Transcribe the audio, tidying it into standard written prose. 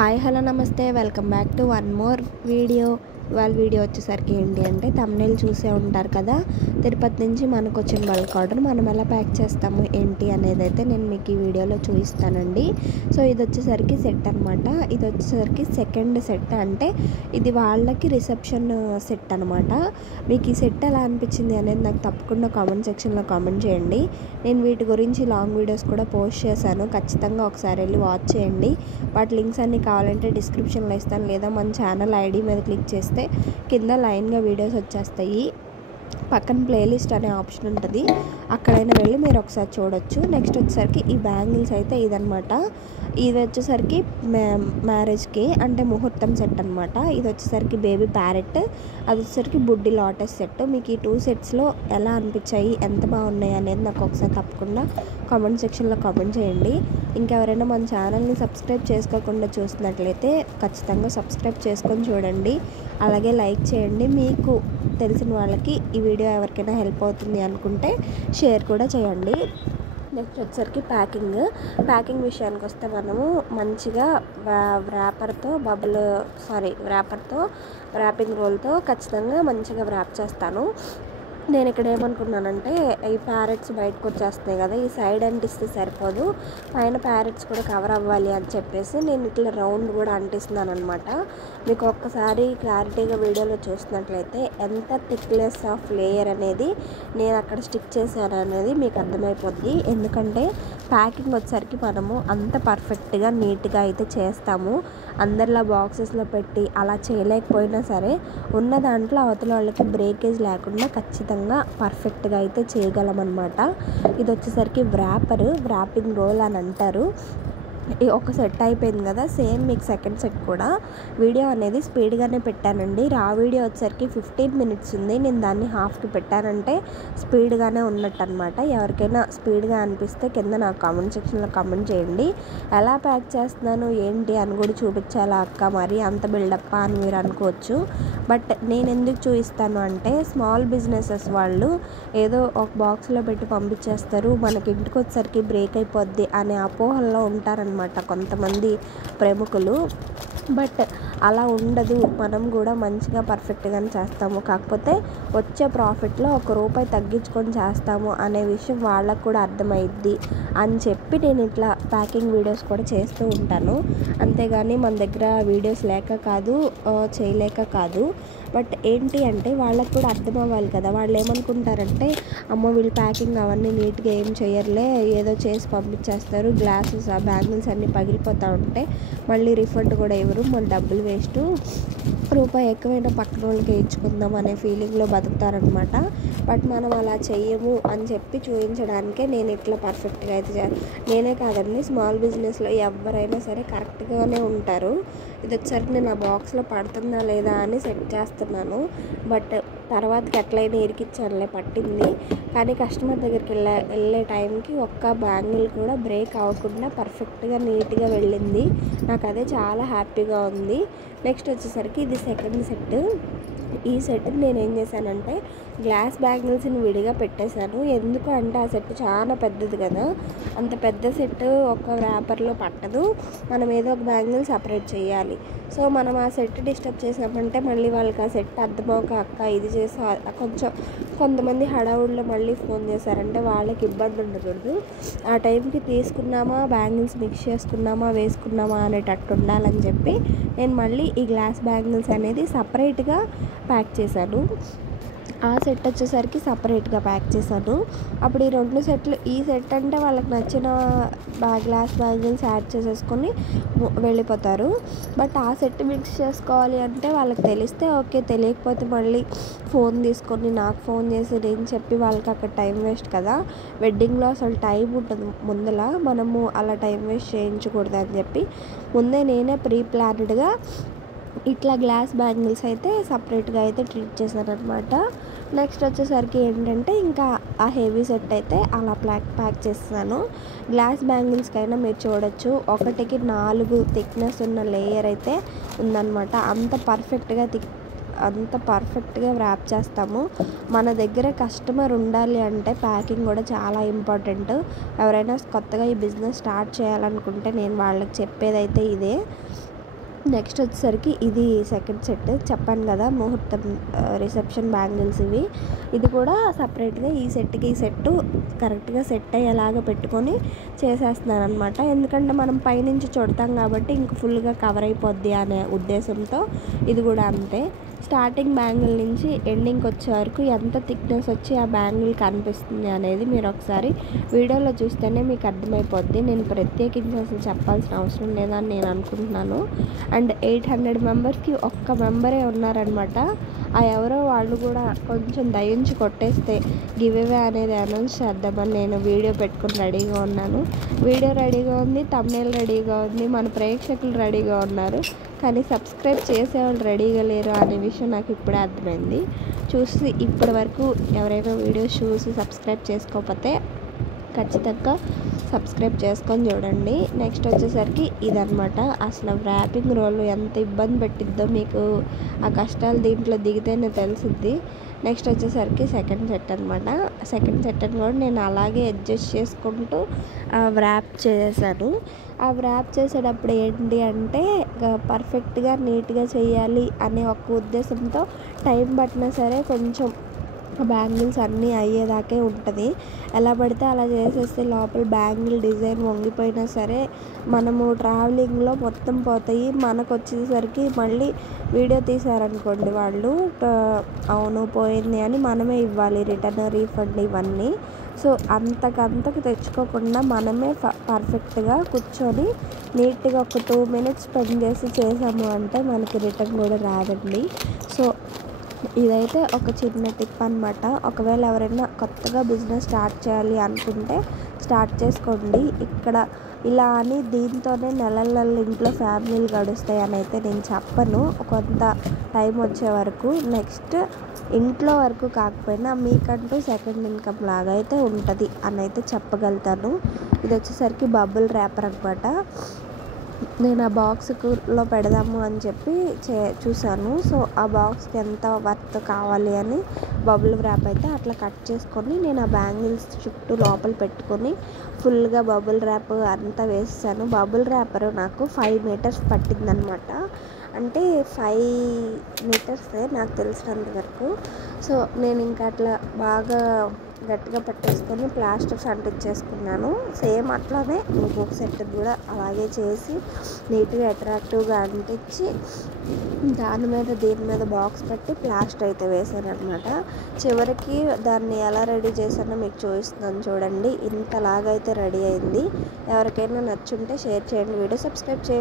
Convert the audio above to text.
Hi hello నమస్తే welcome back to one more video. ఇవాళ video వచ్చేసరికి ఏంటి అంటే థంబ్నెయిల్ చూసే ఉంటారు కదా, తిరుపతి నుంచి మనకు వచ్చిన బల్క్ ఆర్డర్ మనం ఎలా ప్యాక్ చేస్తాము ఏంటి అనేది అయితే నేను మీకు ఈ వీడియోలో చూపిస్తానండి. సో ఇది వచ్చేసరికి సెట్ అనమాట. ఇది వచ్చేసరికి సెకండ్ సెట్, అంటే ఇది వాళ్ళకి రిసెప్షన్ సెట్ అనమాట. మీకు ఈ సెట్ ఎలా అనిపించింది అనేది నాకు తప్పకుండా కామెంట్ సెక్షన్లో కామెంట్ చేయండి. నేను వీటి గురించి లాంగ్ వీడియోస్ కూడా పోస్ట్ చేశాను, ఖచ్చితంగా ఒకసారి వెళ్ళి వాచ్ చేయండి. వాటి లింక్స్ అన్నీ కావాలంటే డిస్క్రిప్షన్లో ఇస్తాను, లేదా మన ఛానల్ ఐడి మీద క్లిక్ చేస్తే కింద లైన్గా వీడియోస్ వచ్చేస్తాయి. పక్కన ప్లేలిస్ట్ అనే ఆప్షన్ ఉంటుంది, అక్కడైనా వెళ్ళి మీరు ఒకసారి చూడొచ్చు. నెక్స్ట్ వచ్చేసరికి ఈ బ్యాంగిల్స్ అయితే ఇదనమాట. ఇది వచ్చేసరికి మ్యారేజ్కి అంటే ముహూర్తం సెట్ అనమాట. ఇది వచ్చేసరికి బేబీ ప్యారెట్, అది వచ్చేసరికి బుడ్డి లోటస్ సెట్. మీకు ఈ 2 సెట్స్లో ఎలా అనిపించాయి, ఎంత బాగున్నాయి అనేది నాకు ఒకసారి తప్పకుండా కామెంట్ సెక్షన్లో కామెంట్ చేయండి. ఇంకెవరైనా మన ఛానల్ని సబ్స్క్రైబ్ చేసుకోకుండా చూస్తున్నట్లయితే ఖచ్చితంగా సబ్స్క్రైబ్ చేసుకొని చూడండి, అలాగే లైక్ చేయండి. మీకు తెలిసిన వాళ్ళకి ఈ వీడియో ఎవరికైనా హెల్ప్ అవుతుంది అనుకుంటే షేర్ కూడా చేయండి. నెక్స్ట్ వచ్చేసరికి ప్యాకింగ్ విషయానికి వస్తే మనము మంచిగా ర్యాపింగ్ రోల్తో ఖచ్చితంగా మంచిగా ర్యాప్ చేస్తాను. నేను ఇక్కడ ఏమనుకున్నానంటే, ఈ ప్యారెట్స్ బయటకు వచ్చేస్తున్నాయి కదా, ఈ సైడ్ అంటిస్తే సరిపోదు, పైన ప్యారెట్స్ కూడా కవర్ అవ్వాలి అని చెప్పేసి నేను ఇట్లా రౌండ్ కూడా అంటిస్తున్నాను అనమాట. మీకు ఒక్కసారి క్లారిటీగా వీడియోలో చూసినట్లయితే ఎంత థిక్నెస్ ఆఫ్ లేయర్ అనేది నేను అక్కడ స్టిక్ చేశాను అనేది మీకు అర్థమైపోద్ది. ఎందుకంటే ప్యాకింగ్ వచ్చేసరికి మనము అంత పర్ఫెక్ట్గా నీట్గా అయితే చేస్తాము. అందరిలా బాక్సెస్లో పెట్టి అలా చేయలేకపోయినా సరే ఉన్న దాంట్లో అవతల వాళ్ళకి బ్రేకేజ్ లేకుండా ఖచ్చితంగా పర్ఫెక్ట్గా అయితే చేయగలం అన్నమాట. ఇది వచ్చేసరికి ర్యాపింగ్ రోల్ అని అంటారు. ఒక సెట్ అయిపోయింది కదా, సేమ్ మీకు సెకండ్ సెట్ కూడా వీడియో అనేది స్పీడ్గానే పెట్టానండి. రా వీడియో వచ్చేసరికి 15 మినిట్స్ ఉంది, నేను దాన్ని హాఫ్కి పెట్టానంటే స్పీడ్గానే ఉన్నట్టు అనమాట. ఎవరికైనా స్పీడ్గా అనిపిస్తే కింద నాకు కామెంట్ సెక్షన్లో కామెంట్ చేయండి. ఎలా ప్యాక్ చేస్తున్నాను ఏంటి అని కూడా చూపించాలా అక్క, మరి అంత బిల్డప్ అని మీరు అనుకోవచ్చు. బట్ నేను ఎందుకు చూపిస్తాను అంటే, స్మాల్ బిజినెసెస్ వాళ్ళు ఏదో ఒక బాక్స్లో పెట్టి పంపించేస్తారు, మనకి ఇంటికి వచ్చేసరికి బ్రేక్ అయిపోద్ది అనే అపోహల్లో ఉంటారనమాట కొంతమంది ప్రముఖులు. బట్ అలా ఉండదు, మనం కూడా మంచిగా పర్ఫెక్ట్గానే చేస్తాము, కాకపోతే వచ్చే ప్రాఫిట్లో ₹1 తగ్గించుకొని చేస్తాము అనే విషయం వాళ్ళకు కూడా అర్థమైద్ది అని చెప్పి నేను ఇట్లా ప్యాకింగ్ వీడియోస్ కూడా చేస్తూ ఉంటాను. అంతేగాని మన దగ్గర వీడియోస్ లేక కాదు, చేయలేక కాదు. బట్ ఏంటి అంటే వాళ్ళకు కూడా అర్థం అవ్వాలి కదా. వాళ్ళు ఏమనుకుంటారంటే, అమ్మ వీళ్ళు ప్యాకింగ్ అవన్నీ నీట్గా ఏం చేయర్లే, ఏదో చేసి పంపించేస్తారు, గ్లాసెస్ ఆ బ్యాంగిల్స్ అన్నీ పగిలిపోతూ ఉంటే మళ్ళీ రిఫండ్ కూడా ఇవ్వరు, మన డబ్బులు వేస్ట్, ₹1 ఎక్కువైనా పక్కన వాళ్ళకి ఇచ్చుకుందాం అనే ఫీలింగ్లో బతుకుతారనమాట. బట్ మనం అలా చెయ్యము అని చెప్పి చూపించడానికే నేను ఇట్లా పర్ఫెక్ట్గా అయితే నేనే కాదండి, స్మాల్ బిజినెస్లో ఎవరైనా సరే కరెక్ట్గానే ఉంటారు. ఇది వచ్చేసరికి నేను ఆ బాక్స్లో పడుతుందా లేదా అని సెట్ చేస్తున్నాను. బట్ తర్వాతకి ఎట్లయినా ఇరికిచ్చానులే, పట్టింది. కానీ కస్టమర్ దగ్గరికి వెళ్ళే టైంకి ఒక్క బ్యాంగిల్ కూడా బ్రేక్ అవ్వకుండా పర్ఫెక్ట్గా నీట్గా వెళ్ళింది. నాకు అదే చాలా హ్యాపీగా ఉంది. నెక్స్ట్ వచ్చేసరికి ఇది సెకండ్ సెట్. ఈ సెట్కి నేను ఏం చేశానంటే, గ్లాస్ బ్యాంగిల్స్ని విడిగా పెట్టేశాను. ఎందుకు అంటే ఆ సెట్ చాలా పెద్దది కదా, అంత పెద్ద సెట్ ఒక ర్యాపర్లో పట్టదు, మనం ఏదో ఒక బ్యాంగిల్ సపరేట్ చేయాలి. సో మనం ఆ సెట్ డిస్టర్బ్ చేసామంటే మళ్ళీ వాళ్ళకి ఆ సెట్ అర్థమవుక అక్క ఇది చేసి కొంతమంది హడావుడిలో మళ్ళీ ఫోన్ చేశారంటే వాళ్ళకి ఇబ్బంది ఉండకూడదు. ఆ టైంకి తీసుకున్నామా, బ్యాంగిల్స్ మిక్స్ చేసుకున్నామా, వేసుకున్నామా అనేటట్టు ఉండాలని చెప్పి నేను మళ్ళీ ఈ గ్లాస్ బ్యాంగిల్స్ అనేది సపరేట్గా ప్యాక్ చేశాను. ఆ సెట్ వచ్చేసరికి సపరేట్గా ప్యాక్ చేశాను. అప్పుడు ఈ 2 సెట్లు, ఈ సెట్ అంటే వాళ్ళకి నచ్చిన గ్లాస్ బ్యాంగిల్స్ యాడ్ చేసేసుకొని వెళ్ళిపోతారు. బట్ ఆ సెట్ మిక్స్ చేసుకోవాలి అంటే వాళ్ళకి తెలిస్తే ఓకే, తెలియకపోతే మళ్ళీ ఫోన్ తీసుకొని నాకు ఫోన్ చేసి నేను చెప్పి వాళ్ళకి అక్కడ టైం వేస్ట్ కదా. వెడ్డింగ్లో అసలు టైం ఉంటుంది ముందల, మనము అలా టైం వేస్ట్ చేయించకూడదు అని చెప్పి ముందే నేనే ప్రీ ప్లాన్డ్గా ఇట్లా గ్లాస్ బ్యాంగిల్స్ అయితే సపరేట్గా అయితే ట్రీట్ చేశాను అనమాట. నెక్స్ట్ వచ్చేసరికి ఏంటంటే, ఇంకా ఆ హెవీ సెట్ అయితే అలా ప్యాక్ చేస్తాను. గ్లాస్ బ్యాంగిల్స్కైనా మీరు చూడొచ్చు, 1కి 4 థిక్నెస్ ఉన్న లేయర్ అయితే ఉందన్నమాట. అంత పర్ఫెక్ట్గా ర్యాప్ చేస్తాము. మన దగ్గర కస్టమర్ ఉండాలి అంటే ప్యాకింగ్ కూడా చాలా ఇంపార్టెంట్. ఎవరైనా కొత్తగా ఈ బిజినెస్ స్టార్ట్ చేయాలనుకుంటే నేను వాళ్ళకి చెప్పేదైతే ఇదే. నెక్స్ట్ వచ్చేసరికి ఇది సెకండ్ సెట్ చెప్పాను కదా, ముహూర్తం రిసెప్షన్ బ్యాంగిల్స్ ఇవి. ఇది కూడా సపరేట్గా ఈ సెట్ కరెక్ట్గా సెట్ అయ్యేలాగా పెట్టుకొని చేసేస్తున్నాను అనమాట. ఎందుకంటే మనం పైనుంచి చుడతాం కాబట్టి ఇంక ఫుల్గా కవర్ అయిపోద్ది అనే ఉద్దేశంతో ఇది కూడా అంతే. స్టార్టింగ్ బ్యాంగిల్ నుంచి ఎండింగ్కి వచ్చే వరకు ఎంత థిక్నెస్ వచ్చి ఆ బ్యాంగిల్ కనిపిస్తుంది అనేది మీరు ఒకసారి వీడియోలో చూస్తేనే మీకు అర్థమైపోద్ది. నేను ప్రత్యేకించి అసలు చెప్పాల్సిన అవసరం లేదని నేను అనుకుంటున్నాను. అండ్ 800 మెంబర్స్కి ఒక్క మెంబరే ఉన్నారనమాట. ఆ ఎవరో వాళ్ళు కూడా కొంచెం దయించి కొట్టేస్తే గివ్ అవే అనేది అనౌన్స్ చేద్దామని నేను వీడియో పెట్టుకుని రెడీగా ఉన్నాను. వీడియో రెడీగా ఉంది, థంబ్నెయిల్ రెడీగా ఉంది, మన ప్రేక్షకులు రెడీగా ఉన్నారు, కానీ సబ్స్క్రైబ్ చేసేవాళ్ళు రెడీగా లేరు అనే విషయం నాకు ఇప్పుడే అర్థమైంది. చూసి ఇప్పటి వరకు ఎవరైనా వీడియోస్ చూసి సబ్స్క్రైబ్ చేసుకోకపోతే ఖచ్చితంగా సబ్స్క్రైబ్ చేసుకొని చూడండి. నెక్స్ట్ వచ్చేసరికి ఇదనమాట. అసలు ర్యాపింగ్ రోల్ ఎంత ఇబ్బంది పెట్టిద్దో మీకు ఆ కష్టాలు దీంట్లో దిగితేనే తెలిసిద్ది. నెక్స్ట్ వచ్చేసరికి సెకండ్ సెట్ అనమాట. సెకండ్ సెట్ అని కూడా నేను అలాగే అడ్జస్ట్ చేసుకుంటూ ర్యాప్ చేశాను. ఆ ర్యాప్ చేసేటప్పుడు ఏంటి అంటే పర్ఫెక్ట్గా నీట్గా చేయాలి అనే ఒక ఉద్దేశంతో టైం పట్టినా సరే కొంచెం బ్యాంగిల్స్ అన్నీ అయ్యేదాకే ఉంటుంది. ఎలా పడితే అలా చేసేస్తే లోపల బ్యాంగిల్ డిజైన్ వంగిపోయినా సరే మనము ట్రావెలింగ్లో మొత్తం పోతాయి. మనకు వచ్చేసరికి మళ్ళీ వీడియో తీశారనుకోండి వాళ్ళు అవును పోయింది అని మనమే ఇవ్వాలి రిటర్న్ రీఫండ్ ఇవన్నీ. సో అంతకు తెచ్చుకోకుండా మనమే పర్ఫెక్ట్గా కూర్చొని నీట్గా ఒక 2 minutes స్పెండ్ చేసి చేసాము అంటే మనకి రిటర్న్ కూడా రాదండి. సో ఇదైతే ఒక చిన్న టిప్ అనమాట. ఒకవేళ ఎవరైనా కొత్తగా బిజినెస్ స్టార్ట్ చేయాలి అనుకుంటే స్టార్ట్ చేసుకోండి. ఇక్కడ ఇలా అని దీంతోనే నెలల ఇంట్లో ఫ్యామిలీలు గడుస్తాయి అని అయితే నేను చెప్పను. కొంత టైం వచ్చే వరకు నెక్స్ట్ ఇంట్లో వరకు కాకపోయినా మీకంటూ సెకండ్ ఇన్కమ్ లాగా అయితే ఉంటుంది అని అయితే చెప్పగలుగుతాను. ఇది వచ్చేసరికి బబుల్ ర్యాపర్ అనమాట. నేను ఆ బాక్స్లో పెడదాము అని చెప్పి చూశాను. సో ఆ బాక్స్కి ఎంత వర్త్ కావాలి అని బబుల్ ర్యాప్ అయితే అట్లా కట్ చేసుకొని నేను ఆ బ్యాంగిల్స్ చుట్టూ లోపల పెట్టుకొని ఫుల్గా బబుల్ ర్యాప్ అంతా వేసాను. బబుల్ ర్యాపర్ నాకు 5 meters పట్టిందనమాట. అంటే 5 meters నాకు తెలిసినంత వరకు. సో నేను ఇంకా అట్లా బాగా గట్టిగా పట్టేసుకొని ప్లాస్టర్స్ అంటించేసుకున్నాను. సేమ్ అట్లానే ఇంకొక సెట్ కూడా అలాగే చేసి నీట్గా అట్రాక్టివ్గా అంటించి దీని మీద బాక్స్ పెట్టి ప్లాస్టర్ అయితే వేసాను అనమాట. చివరికి దాన్ని ఎలా రెడీ చేశానో మీకు చూపిస్తున్నాను చూడండి. ఇంతలాగైతే రెడీ అయింది. ఎవరికైనా నచ్చుంటే షేర్ చేయండి, వీడియో సబ్స్క్రైబ్ చేయండి.